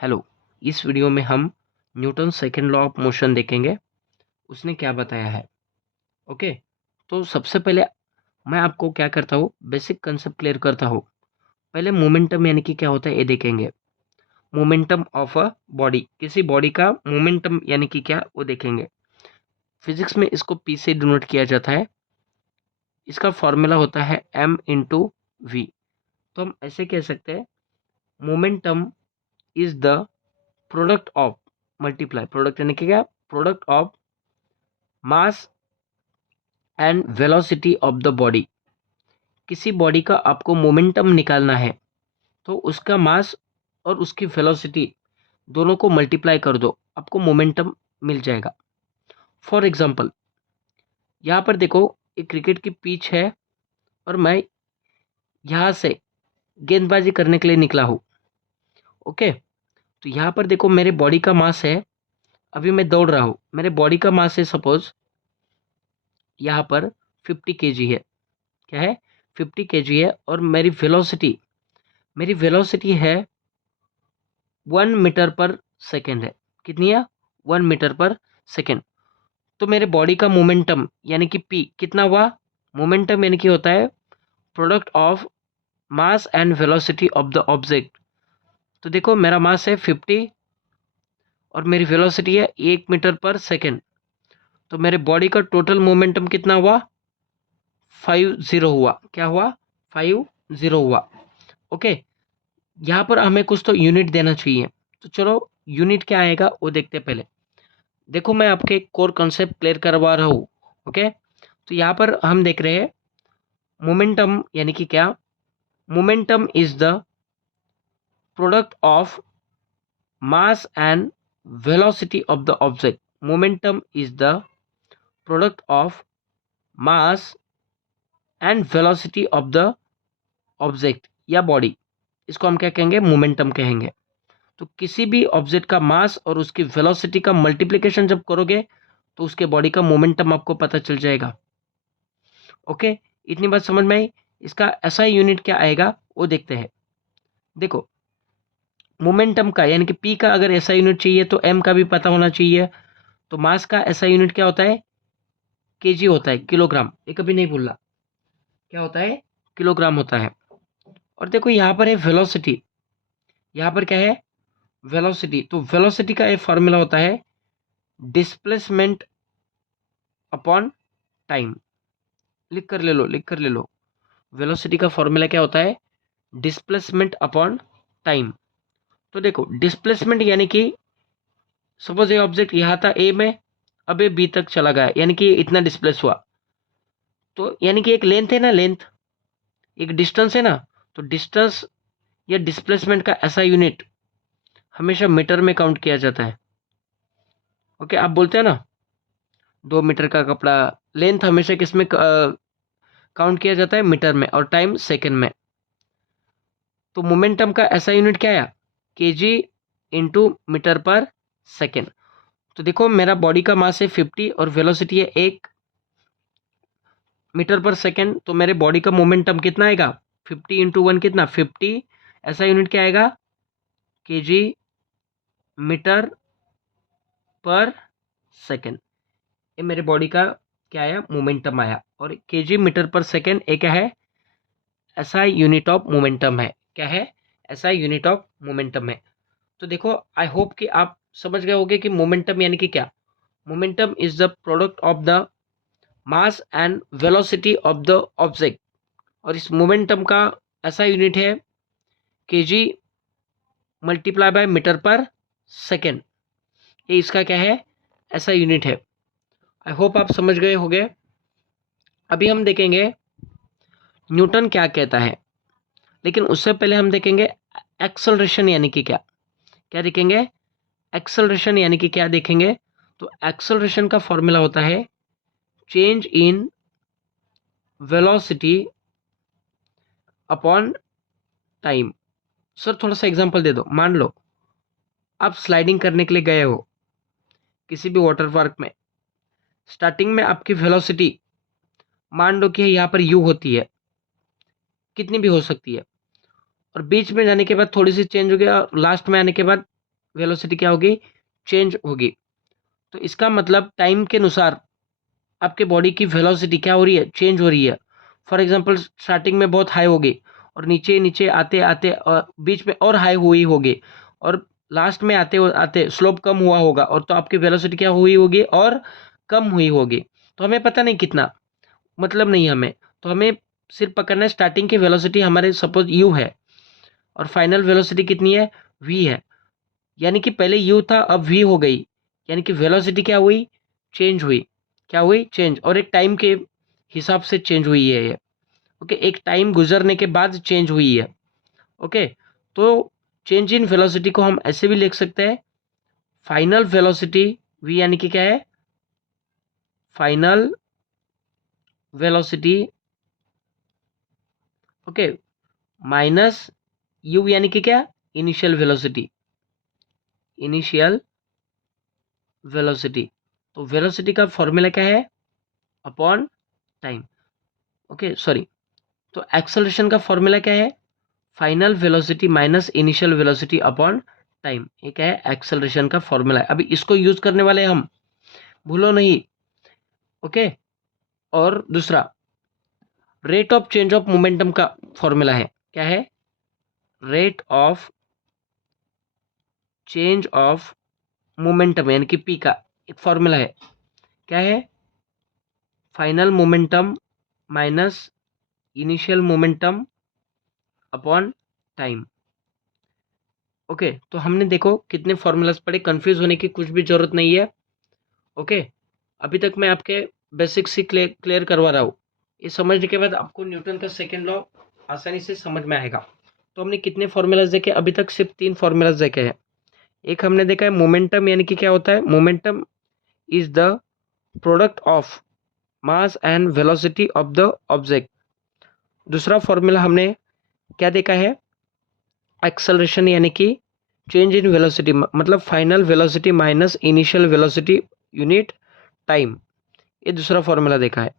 Hello. इस video में हम Newton second law of motion देखेंगे। उसने क्या बताया है। ओके, तो सबसे पहले मैं आपको क्या करता हूँ, बेसिक कंसेप्ट क्लियर करता हूँ। पहले मोमेंटम यानी कि क्या होता है ये देखेंगे। मोमेंटम ऑफ अ बॉडी, किसी बॉडी का मोमेंटम यानी कि क्या वो देखेंगे। फिजिक्स में इसको पी से डिनोट किया जाता है। इसका फॉर्मूला होता है m/v। तो हम ऐसे कह सकते हैं, momentum is the product of, multiply, product यानी कि क्या, product of mass and velocity of the body. किसी बॉडी का आपको मोमेंटम निकालना है तो उसका मास और उसकी वेलोसिटी दोनों को मल्टीप्लाई कर दो, आपको मोमेंटम मिल जाएगा। फॉर एग्जांपल, यहाँ पर देखो, एक क्रिकेट की पिच है और मैं यहाँ से गेंदबाजी करने के लिए निकला हूँ। ओके, तो यहाँ पर देखो मेरे बॉडी का मास है, अभी मैं दौड़ रहा हूँ, मेरे बॉडी का मास है सपोज यहाँ पर 50 kg है। क्या है? 50 kg है। और मेरी वेलोसिटी है 1 मीटर पर सेकेंड है। कितनी है? 1 मीटर पर सेकेंड। तो मेरे बॉडी का मोमेंटम यानी कि पी कितना हुआ? मोमेंटम यानी कि होता है product of mass and velocity of the object. तो देखो मेरा मास है 50 और मेरी वेलोसिटी है 1 मीटर पर सेकेंड। तो मेरे बॉडी का टोटल मोमेंटम कितना हुआ? 50 हुआ। क्या हुआ? 50 हुआ। ओके, यहाँ पर हमें कुछ तो यूनिट देना चाहिए। तो चलो यूनिट क्या आएगा वो देखते हैं। पहले देखो मैं आपके कोर कॉन्सेप्ट क्लियर करवा रहा हूँ। ओके, तो यहाँ पर हम देख रहे हैं मोमेंटम यानी कि क्या। Momentum is the product of mass and velocity of the object. Momentum is the product of mass and velocity of the object या बॉडी। इसको हम क्या कहेंगे? मोमेंटम कहेंगे। तो किसी भी ऑब्जेक्ट का मास और उसकी वेलोसिटी का मल्टीप्लिकेशन जब करोगे तो उसके बॉडी का मोमेंटम आपको पता चल जाएगा। ओके, इतनी बात समझ में आई। इसका ऐसा यूनिट क्या आएगा वो देखते हैं। देखो मोमेंटम का यानी कि पी का अगर ऐसा यूनिट चाहिए तो एम का भी पता होना चाहिए। तो मास का ऐसा यूनिट क्या होता है? केजी होता है, किलोग्राम। ये कभी नहीं भूलना, क्या होता है? किलोग्राम होता है। और देखो यहाँ पर है वेलोसिटी। यहाँ पर क्या है? वेलोसिटी। तो वेलोसिटी का एक फॉर्मूला होता है डिस्प्लेसमेंट अपॉन टाइम। लिख कर ले लो। वेलोसिटी का फॉर्मूला क्या होता है? Displacement upon time. तो देखो डिस्प्लेसमेंट यानी कि सपोज ये ऑब्जेक्ट यहाँ था ए में, अब ये बी तक चला गया, यानी कि इतना डिस्प्लेस हुआ। तो यानी कि एक लेंथ है ना, लेंथ एक डिस्टेंस है ना। तो डिस्टेंस या डिस्प्लेसमेंट का ऐसा यूनिट हमेशा मीटर में काउंट किया जाता है। ओके, आप बोलते हैं ना 2 मीटर का कपड़ा, लेंथ हमेशा किस में काउंट किया जाता है? मीटर में। और टाइम सेकेंड में। तो मोमेंटम का ऐसा यूनिट क्या आया? केजी इंटू मीटर पर सेकेंड। तो देखो मेरा बॉडी का मास है 50 और वेलोसिटी है 1 मीटर पर सेकेंड। तो मेरे बॉडी का मोमेंटम कितना आएगा? 50 × 1 कितना? 50। ऐसा यूनिट क्या आएगा? केजी मीटर पर सेकेंड। ये मेरे बॉडी का क्या आया? मोमेंटम आया। और केजी मीटर पर सेकेंड एक क्या है? ऐसा यूनिट ऑफ मोमेंटम है। क्या है? ऐसा यूनिट ऑफ मोमेंटम है। तो देखो आई होप कि आप समझ गए होंगे कि मोमेंटम यानी कि क्या। Momentum is the product of the mass and velocity of the object. और इस मोमेंटम का ऐसा यूनिट है केजी मल्टीप्लाई बाय मीटर पर सेकेंड। ये इसका क्या है? ऐसा यूनिट है। आई होप आप समझ गए होंगे। अभी हम देखेंगे न्यूटन क्या कहता है, लेकिन उससे पहले हम देखेंगे एक्सेलरेशन यानी कि क्या। क्या देखेंगे? एक्सेलरेशन यानी कि क्या देखेंगे। तो एक्सेलरेशन का फॉर्मूला होता है change in velocity upon time. Sir थोड़ा सा एग्जांपल दे दो। मान लो आप स्लाइडिंग करने के लिए गए हो किसी भी वाटर पार्क में। स्टार्टिंग में आपकी वेलोसिटी मान लो कि यहाँ पर यू होती है, कितनी भी हो सकती है। और बीच में जाने के बाद थोड़ी सी चेंज हो गया और लास्ट में आने के बाद वेलोसिटी क्या होगी, चेंज होगी। तो इसका मतलब टाइम के अनुसार आपके बॉडी की वेलोसिटी क्या हो रही है, चेंज हो रही है। फॉर एग्जांपल स्टार्टिंग में बहुत हाई होगी और नीचे नीचे आते आते बीच में और हाई हुई होगी और लास्ट में आते आते स्लोप कम हुआ होगा, और तो आपकी वेलोसिटी क्या हुई होगी, और कम हुई होगी। तो हमें पता नहीं कितना, मतलब नहीं हमें, तो हमें सिर्फ पकड़ना है स्टार्टिंग की वेलोसिटी हमारे सपोज यू है और फाइनल वेलोसिटी कितनी है, वी है। यानी कि पहले यू था अब वी हो गई, यानी कि वेलोसिटी क्या हुई, चेंज हुई। क्या हुई, चेंज, और एक टाइम के हिसाब से चेंज हुई है ये। ओके, एक टाइम गुजरने के बाद चेंज हुई है। ओके, तो चेंज इन वेलोसिटी को हम ऐसे भी लिख सकते हैं, फाइनल वेलोसिटी वी यानी कि क्या है, final velocity, okay, minus you यानी कि क्या, इनिशियल वेलोसिटी, इनिशियल वेलोसिटी। तो वेलोसिटी का फॉर्मूला क्या है, अपॉन टाइम। ओके सॉरी, तो एक्सेलरेशन का फॉर्मूला क्या है, final velocity minus initial velocity upon time. ये क्या है, एक्सेलरेशन का फॉर्मूला है। अभी इसको यूज करने वाले हम, भूलो नहीं। ओके, और दूसरा rate of change of momentum का फॉर्मूला है, क्या है, rate of change of momentum यानी कि पी का एक फॉर्मूला है, क्या है, final momentum minus initial momentum upon time. Okay, तो हमने देखो कितने फॉर्मूलाज पढ़े, कंफ्यूज होने की कुछ भी जरूरत नहीं है। ओके, अभी तक मैं आपके बेसिक्स ही क्लियर करवा रहा हूँ। ये समझने के बाद आपको न्यूटन का सेकेंड लॉ आसानी से समझ में आएगा। तो हमने कितने फॉर्मूलाज देखे, अभी तक सिर्फ 3 फॉर्मूलाज देखे हैं। एक हमने देखा है मोमेंटम, यानी कि क्या होता है, momentum is the product of mass and velocity of the object. दूसरा फॉर्मूला हमने क्या देखा है, एक्सेलरेशन यानी कि चेंज इन वेलोसिटी, मतलब final velocity minus initial velocity unit time. ये दूसरा फॉर्मूला देखा है।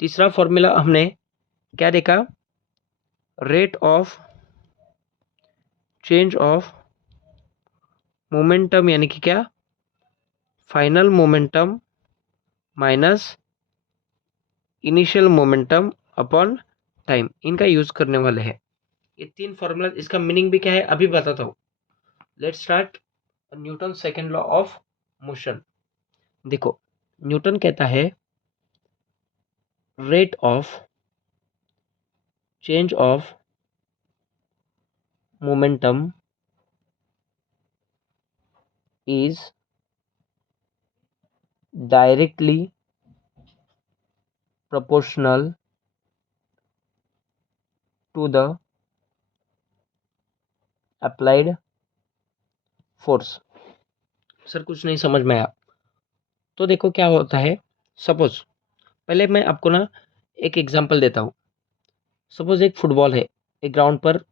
तीसरा फॉर्मूला हमने क्या देखा, rate of change of momentum यानी कि क्या, final momentum minus initial momentum upon time. इनका यूज करने वाले हैं। ये 3 फॉर्मूला, इसका मीनिंग भी क्या है अभी बताता हूँ। Let's start Newton second law of motion. देखो, न्यूटन कहता है rate of change of momentum is directly proportional to the applied force। Sir कुछ नहीं समझ में आया। तो देखो क्या होता है, सपोज पहले मैं आपको ना एक एग्जांपल देता हूँ। सपोज एक फुटबॉल है, एक ग्राउंड पर,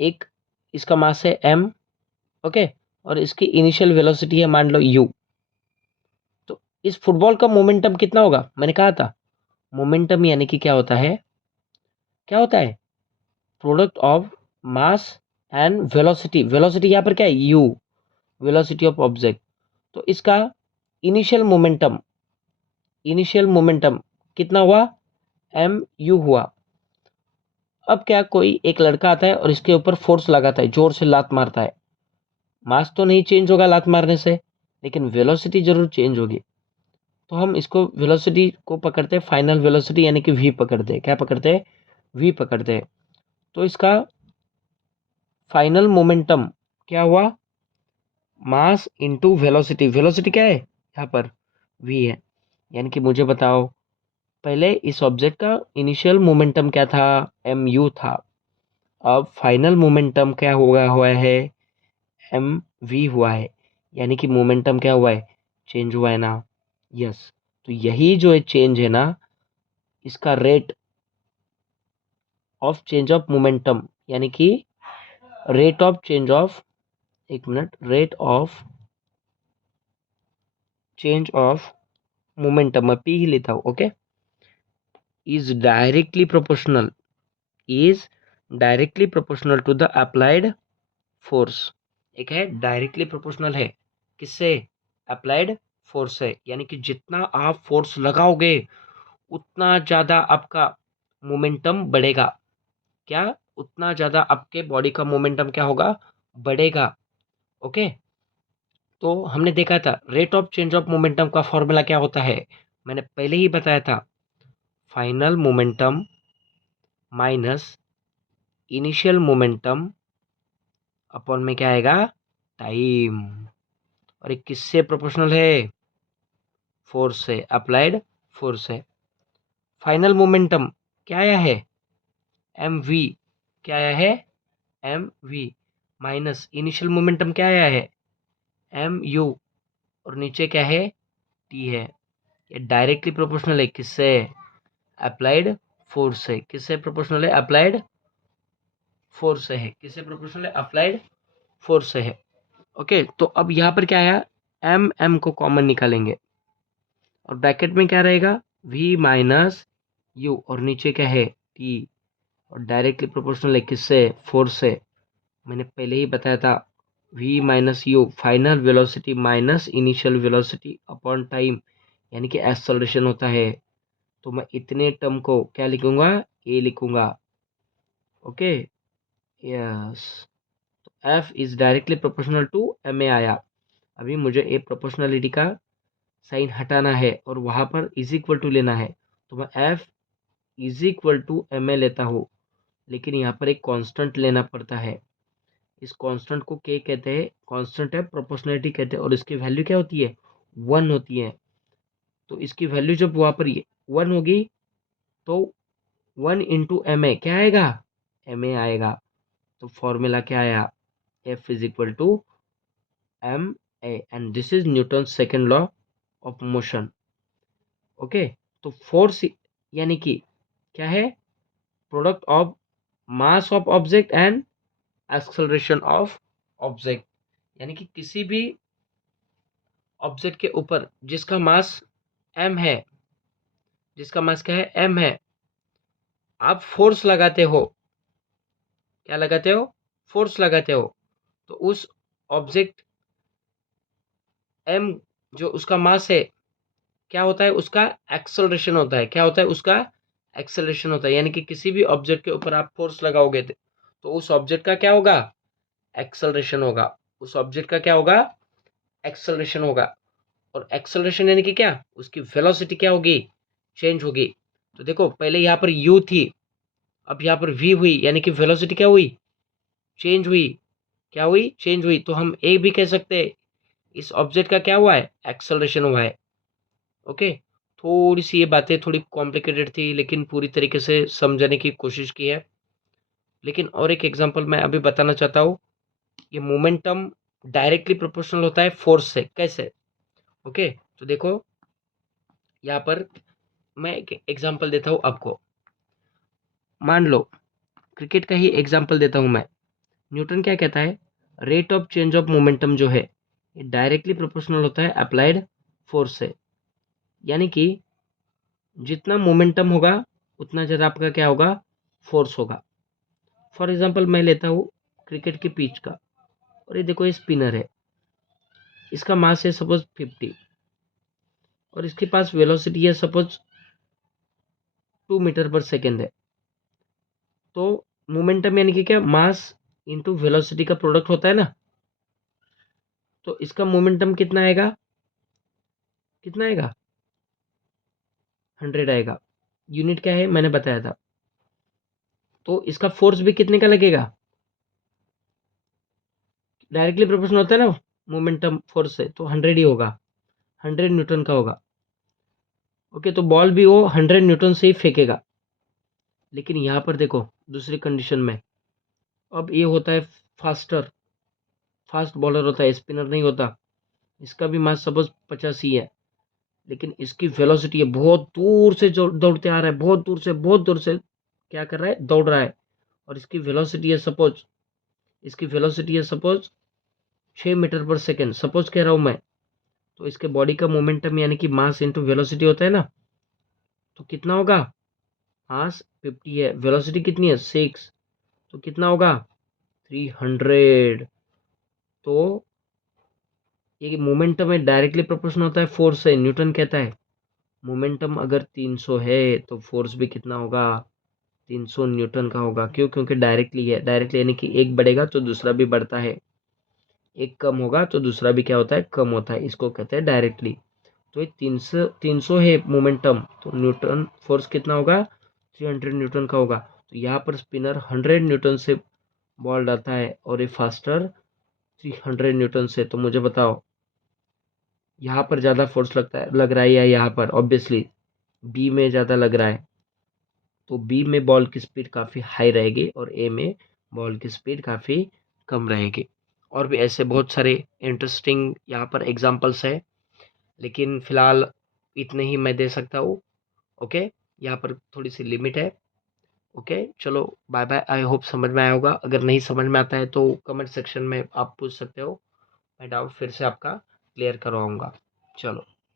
एक इसका मास है m, ओके, और इसकी इनिशियल वेलोसिटी है मान लो u। तो इस फुटबॉल का मोमेंटम कितना होगा, मैंने कहा था मोमेंटम यानी कि क्या होता है, क्या होता है, product of mass and velocity. Velocity यहाँ पर क्या है, u, वेलोसिटी ऑफ ऑब्जेक्ट। तो इसका इनिशियल मोमेंटम कितना हुआ, एम यू हुआ। अब क्या, कोई एक लड़का आता है और इसके ऊपर फोर्स लगाता है, जोर से लात मारता है। मास तो नहीं चेंज होगा लात मारने से, लेकिन वेलोसिटी जरूर चेंज होगी। तो हम इसको वेलोसिटी को पकड़ते हैं फाइनल वेलोसिटी यानी कि वी पकड़ते हैं। क्या पकड़ते हैं, वी पकड़ते हैं। तो इसका फाइनल मोमेंटम क्या हुआ, मास इंटू वेलोसिटी। वेलोसिटी क्या है यहाँ पर, वी है। यानी कि मुझे बताओ, पहले इस ऑब्जेक्ट का इनिशियल मोमेंटम क्या था, एम यू था। अब फाइनल मोमेंटम क्या हुआ है, एम वी हुआ है। यानी कि मोमेंटम क्या हुआ है, चेंज हुआ है ना। यस, तो यही जो है चेंज है ना, इसका rate of change of momentum, यानी कि रेट ऑफ चेंज ऑफ, एक minute, rate of change of momentum, मैं पी ही लेता हूँ, okay, is directly proportional, is directly proportional to the applied force। एक है डायरेक्टली प्रोपोर्शनल है, किससे? अप्लाइड फोर्स से, यानी कि जितना आप फोर्स लगाओगे उतना ज़्यादा आपका मोमेंटम बढ़ेगा। क्या? उतना ज़्यादा आपके बॉडी का मोमेंटम क्या होगा? बढ़ेगा। ओके, तो हमने देखा था rate of change of momentum का फॉर्मूला क्या होता है, मैंने पहले ही बताया था, final momentum minus initial momentum upon में क्या आएगा? टाइम। और ये किससे प्रोपोर्शनल है? फोर्स से, अप्लाइड फोर्स है। फाइनल मोमेंटम क्या आया है? M V. क्या आया है? M V. Minus initial momentum क्या आया है? M U. और नीचे क्या है? टी है। ये डायरेक्टली प्रोपोर्शनल है, किससे? अप्लाइड फोर्स है। किससे प्रोपोर्शनल है? अप्लाइड फोर्स से है। किससे प्रोपोर्शनल है? अप्लाइड फोर्स से है। ओके, तो अब यहाँ पर क्या आया? एम एम को कॉमन निकालेंगे और ब्रैकेट में क्या रहेगा? वी माइनस यू, और नीचे क्या है? टी। और डायरेक्टली प्रोपोर्शनल है, किससे? फोर्स से। मैंने पहले ही बताया था V minus U final velocity minus initial velocity upon time, यानी कि एक्सेलरेशन होता है। तो मैं इतने टर्म को क्या लिखूंगा? ए लिखूंगा। Okay, yes. F is directly proportional to M A आया। अभी मुझे ए प्रोपोर्शनलिटी का साइन हटाना है और वहां पर इज इक्वल टू लेना है, तो मैं F is equal to M A लेता हूँ। लेकिन यहाँ पर एक कांस्टेंट लेना पड़ता है। इस कांस्टेंट को क्या कहते हैं? कांस्टेंट है, प्रोपोर्शनलिटी कहते हैं। और इसकी वैल्यू क्या होती है? 1 होती है। तो इसकी वैल्यू जब वहाँ पर 1 होगी तो 1 इंटू एम ए क्या आएगा? एम ए आएगा। तो फॉर्मूला क्या आया? F is equal to M A, and this is Newton second law of motion. Okay, तो फोर्स यानी कि क्या है? Product of mass of object and acceleration of object, यानी कि किसी भी ऑब्जेक्ट के ऊपर जिसका मास एम है, जिसका मास क्या है? एम है, आप फोर्स लगाते हो। क्या लगाते हो? फोर्स लगाते हो। तो उस ऑब्जेक्ट एम जो उसका मास है, क्या होता है? उसका एक्सेलरेशन होता है। क्या होता है? उसका एक्सेलरेशन होता है। यानी कि किसी भी ऑब्जेक्ट के ऊपर आप फोर्स लगाओगे तो उस ऑब्जेक्ट का क्या होगा? एक्सेलरेशन होगा। उस ऑब्जेक्ट का क्या होगा? एक्सेलरेशन होगा। और एक्सेलरेशन यानी कि क्या? उसकी वेलोसिटी क्या होगी? चेंज होगी। तो देखो पहले यहाँ पर u थी, अब यहाँ पर v हुई, यानी कि वेलोसिटी क्या हुई? चेंज हुई। क्या हुई? चेंज हुई। तो हम ये भी कह सकते हैं इस ऑब्जेक्ट का क्या हुआ है? एक्सेलरेशन हुआ है। ओके, थोड़ी सी ये बातें थोड़ी कॉम्प्लिकेटेड थी, लेकिन पूरी तरीके से समझने की कोशिश की है। लेकिन और एक एग्जांपल मैं अभी बताना चाहता हूँ। ये मोमेंटम डायरेक्टली प्रोपोर्शनल होता है फोर्स से। कैसे? ओके, तो देखो यहाँ पर मैं एक एग्जांपल देता हूँ आपको। मान लो क्रिकेट का ही एग्जांपल देता हूँ मैं। न्यूटन क्या कहता है? Rate of change of momentum जो है ये डायरेक्टली प्रोपोर्शनल होता है अप्लाइड फोर्स से, यानी कि जितना मोमेंटम होगा उतना ज़्यादा आपका क्या होगा? फोर्स होगा। फॉर एग्जांपल मैं लेता हूँ क्रिकेट की पिच का, और ये देखो ये स्पिनर है, इसका मास है सपोज 50 और इसके पास वेलोसिटी है सपोज 2 मीटर पर सेकेंड है। तो मोमेंटम यानी कि क्या? मास इंटू वेलोसिटी का प्रोडक्ट होता है ना। तो इसका मोमेंटम कितना आएगा? कितना आएगा? 100 आएगा। यूनिट क्या है मैंने बताया था। तो इसका फोर्स भी कितने का लगेगा? डायरेक्टली प्रोपोर्शनल होता है ना मोमेंटम फोर्स से, तो 100 ही होगा, 100 न्यूटन का होगा। ओके, तो बॉल भी वो 100 न्यूटन से ही फेंकेगा। लेकिन यहाँ पर देखो दूसरी कंडीशन में, अब ये होता है फास्टर, फास्ट बॉलर होता है, स्पिनर नहीं होता। इसका भी मास सपोज 50 ही है, लेकिन इसकी वेलोसिटी है बहुत दूर से जो दौड़ते आ रहा है, बहुत दूर से, बहुत दूर से क्या कर रहा है? दौड़ रहा है। और इसकी वेलोसिटी है सपोज, इसकी वेलोसिटी है सपोज 6 मीटर पर सेकेंड, सपोज कह रहा हूँ मैं। तो इसके बॉडी का मोमेंटम यानी कि मास इंटू वेलोसिटी होता है ना, तो कितना होगा? मास 50 है, वेलोसिटी कितनी है? 6, तो कितना होगा? 300। तो ये मोमेंटम में डायरेक्टली प्रोपोर्शनल होता है फोर्स से। न्यूटन कहता है मोमेंटम अगर 300 है तो फोर्स भी कितना होगा, 300 न्यूटन का होगा। क्यों? क्योंकि डायरेक्टली है। डायरेक्टली यानी कि एक बढ़ेगा तो दूसरा भी बढ़ता है, एक कम होगा तो दूसरा भी क्या होता है, कम होता है। इसको कहते हैं डायरेक्टली। तो ये 300 है मोमेंटम, तो न्यूटन फोर्स कितना होगा, 300 न्यूटन का होगा। तो यहाँ पर स्पिनर 100 न्यूटन से बॉल डालता है और ये फास्टर 300 न्यूटन से। तो मुझे बताओ यहाँ पर ज़्यादा फोर्स लग रहा है या यहाँ पर? ऑब्वियसली बी में ज़्यादा लग रहा है। तो बी में बॉल की स्पीड काफ़ी हाई रहेगी और ए में बॉल की स्पीड काफ़ी कम रहेगी। और भी ऐसे बहुत सारे इंटरेस्टिंग यहाँ पर एग्जांपल्स है, लेकिन फ़िलहाल इतने ही मैं दे सकता हूँ। ओके, यहाँ पर थोड़ी सी लिमिट है। ओके, चलो बाय बाय। आई होप समझ में आया होगा। अगर नहीं समझ में आता है तो कमेंट सेक्शन में आप पूछ सकते हो, मैं डाउट फिर से आपका क्लियर करवाऊँगा। चलो।